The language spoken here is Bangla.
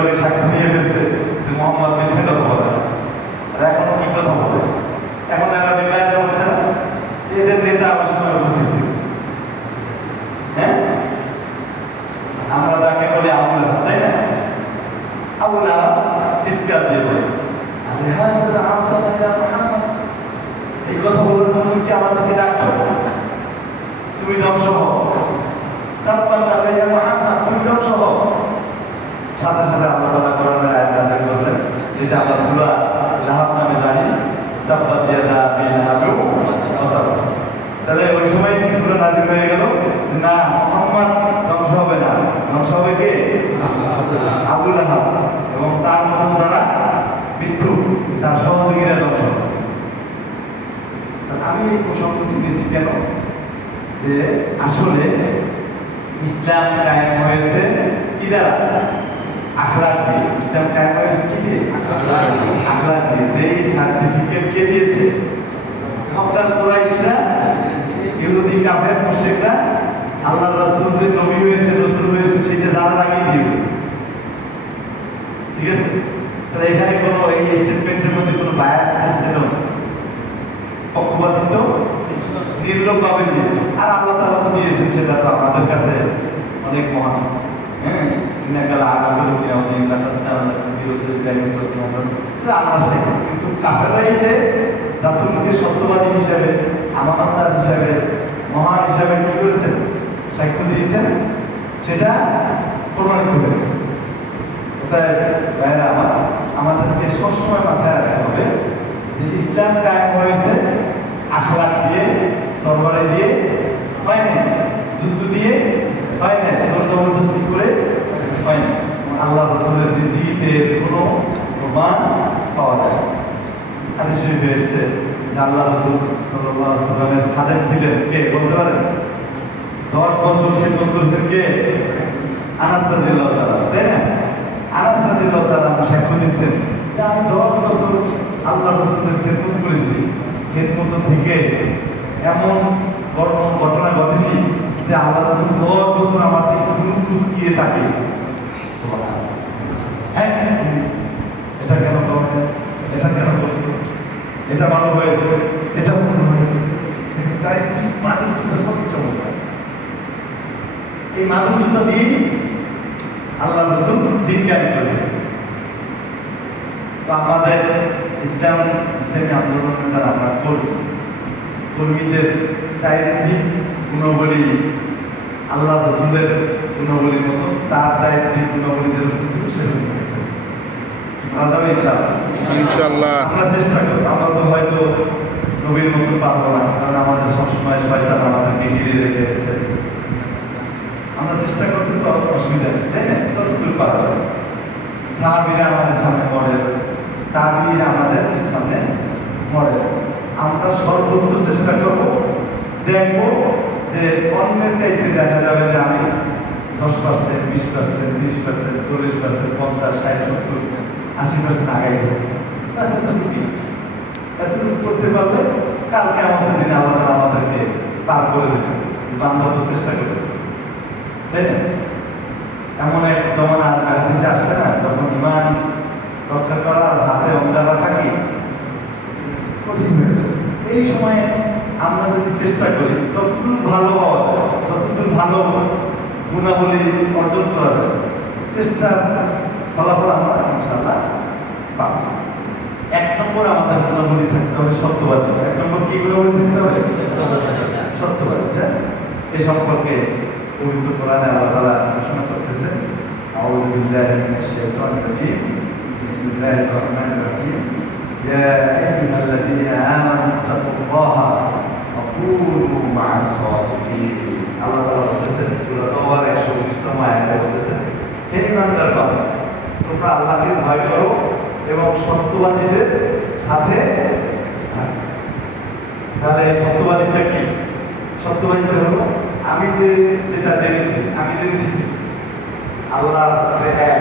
একেবারে সাক্ষী দিয়ে ফেলছে যে মোহাম্মদ মিথ্যা কথা বলে। আর এখন কি কথা বলে? এখন এরা বিবাহিত হচ্ছে না, এদের নেতা আমার সময় উপস্থিত ছিল। হ্যাঁ, আমরা যাকে বলি আবু লাহাব, তাই না? আবু লাহাব চিৎকার দিয়ে বলে, এই কথা বলার জন্য কি আমাদেরকে ডাকছো? তুমি ধ্বংস হও, তারপর তুমি ধ্বংস হও। সাথে সাথে আল্লাহ তাআলা কোরআনের আয়াত নাযিল করলেন, যেটা আমরা সূরা লাহাব নামে জানি, তাব্বাত ইয়াদা আবি লাহাব ওয়া তাব। তাহলে ওই সময় সূরা নাযিল হয়ে গেল যে না, মুহাম্মদ ধ্বংস হবে না, ধ্বংস হবে কে? আবু লাহাব এবং তার মতন যারা মিথ্যুক, তার সহযোগীরা ধ্বংস হবে। আমি এই প্রসঙ্গটি নিয়েছি কেন? যে আসলে ইসলাম কায়েম হয়েছে কি দ্বারা? আখলাক দিয়ে। ইসলাম কায়েম হয়েছে কি দিয়ে? আখলাক দিয়ে। যেই সার্টিফিকেট কে দিয়েছে? মক্কার কুরাইশরা, ইহুদি কাফের মুশরিকরা আল্লাহর রাসূল যে নবী হয়েছে, রাসূল হয়েছে, সেটা জানার আগেই দিয়ে দিয়েছে। ঠিক আছে? তাহলে এখানে কোনো এই স্টেটমেন্টের মধ্যে কোনো বায়াস আছে না, পক্ষপাতিত্ব নির্লোভভাবে দিয়েছে। আর আল্লাহ তাআলা তো দিয়েছেন, সেটা তো আমাদের কাছে অনেক মহান। হ্যাঁ, কিন্তু কাফেররাই যে রাসূলকে সত্যবাদী হিসেবে, আমানতদার হিসেবে, মহান হিসেবে কি করেছেন? সাক্ষ্য দিয়েছেন, সেটা প্রমাণিত হয়ে গেছে। তাই ভাইরা আমার, আমাদেরকে সবসময় মাথায় রাখতে হবে যে ইসলাম কায়েম হয়েছে আখলাক দিয়ে, তরবারি দিয়ে হয় না, যুদ্ধ দিয়ে হয় না, জোর জবরদস্তি করে হয় না। আল্লাহ রাসূলের জিন্দেগিতে কোনো প্রমাণ পাওয়া যায়। হাদিস শরীফে এসেছে যে আল্লাহ রাসূল সাল্লাল্লাহু আলাইহি ওয়াসাল্লামের খাদেম ছিলেন কে? বলতে পারেন? 10 বছর খেদমত করেছেন কে? আনাস রাদিয়াল্লাহু তাআলা, তাই না? আনাস রাদিয়াল্লাহু তাআলা সাক্ষ্য দিচ্ছেন যে আমি 10 বছর আল্লাহ রাসূলের খেদমত করেছি। খেদমত থেকে এমন ঘটনা ঘটেনি যে আল্লাহ রাসূল 10 বছর আমার দিকে কুচকিয়ে তাকিয়েছে। সুবহানাল্লাহ। হ্যাঁ, এটা কেন করলেন? এটা কেন করছো? এটা ভালো হয়েছে, এটা ভালো হয়েছে। চারিত্রিক মাধুর্যতা কত চমৎকার! এই মাধুর্যতা দিয়ে আল্লাহ রাসূল দিন কায়েম করে দিয়েছে। তো আমাদের ইসলামী আন্দোলনে যারা আমরা কর্মীদের চারিত্রিক গুণাবলী আল্লাহ রাসূলের গুণাবলীর মতো, তার চারিত্রিক গুণাবলী যেরকম ছিল সেরকম ইনশাআল্লাহ আমরা চেষ্টা করব। আমরা তো হয়তো নবীর মতন পারবো না, কারণ আমাদের সবসময় শয়তান আমাদেরকে ঘিরে রেখেছে। আমরা চেষ্টা করতে তো অসুবিধা নেই, তাই না? যতদূর পারা যাবে। সাহাবীরা আমাদের সামনে মডেল, তাবিঈরা আমাদের সামনে মডেল। আমরা সর্বোচ্চ চেষ্টা করব, দেখবো যে অন্যের চাইতে দেখা যাবে যে আমি 10%, 20%, 30%, 40%, 50, 60, 70, 80% আগাই দেবো। এতটুকু করতে পারলে কালকে আমাদের দিনে আল্লাহ আমাদেরকে পার করে দেবে। বান্দা তো চেষ্টা করেছে, তাই না? এমন এক জমানা হাদিসে আসছে না, যখন ঈমান রক্ষা করা হাতে অঙ্গার রাখা কি কঠিন হয়ে যাবে। এই সময়ে আমরা যদি চেষ্টা করি, যতদূর ভালো হওয়া যায়, যতদূর ভালো গুণাবলী অর্জন করা যায়, চেষ্টার ফলাফল আমরা ইনশাআল্লাহ পাব। 1 নম্বর আমাদের গুণাবলী থাকতে হবে সত্যবাদী। 1 নম্বর কি গুণাবলী থাকতে হবে? সত্যবাদী। এ সম্পর্কে পবিত্র কোরআনে আল্লাহ তাআলা ঘোষণা করতেছেন, আউযু বিল্লাহি মিনাশ শাইতানির রাজীম, বিসমিল্লাহির রহমানির রহিম, ইয়া আইয়ুহাল্লাযীনা আমানু তাকুল্লাহা ওয়া কুনু মা'আস সাদিকিন। আল্লাহ তাআলা বলতেছেন সূরা তাওবার 119 আয়াতে বলতেছেন, হে ঈমানদারগণ, তোমরা আল্লাহকে ভয় করো এবং সত্যবাদীদের সাথে থাকো। তাহলে সত্যবাদিতা কি? সত্যবাদিতা হলো আমি যেটা জেনেছি, আমি জেনেছি আল্লাহর যে এক